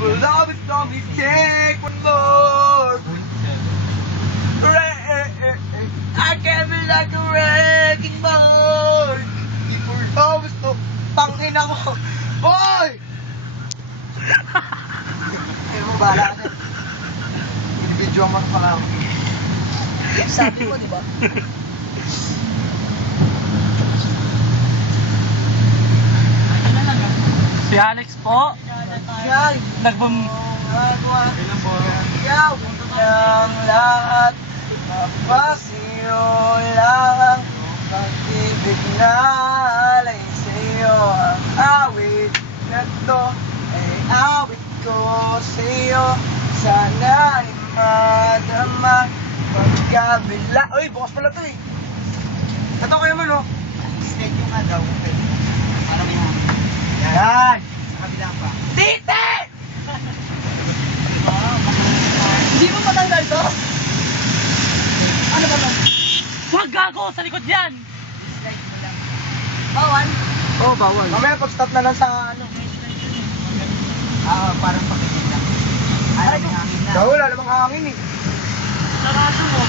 Well, love is all we take one more. I can be like a wrecking ball. Before always to, tangin ako. Boy! Kaya mo bahala ka. Video mo pa ako. Sabi mo, di ba? Si Alex po. Yan. Nagbum... Ikaw ang lahat. Mapasiyo lang. Pag-ibig na alay sa'yo. Ang awit na to ay awit ko sa'yo. Sana ay madama pagkabila. Uy, bukas pala to eh. Ito kayo mo, no? Steak yung nga daw. Para may hangin. Yan! Sa kabila pa. Tite! Hindi mo matanggal to? Ano ba to? Huwag gago! Sa likod yan! Bawal? Oo, bawal. Mamaya pag-stop na lang sa ano. Parang pag-ibig lang. Ay, may hangin na. Wala namang hangin eh. Sarado mo.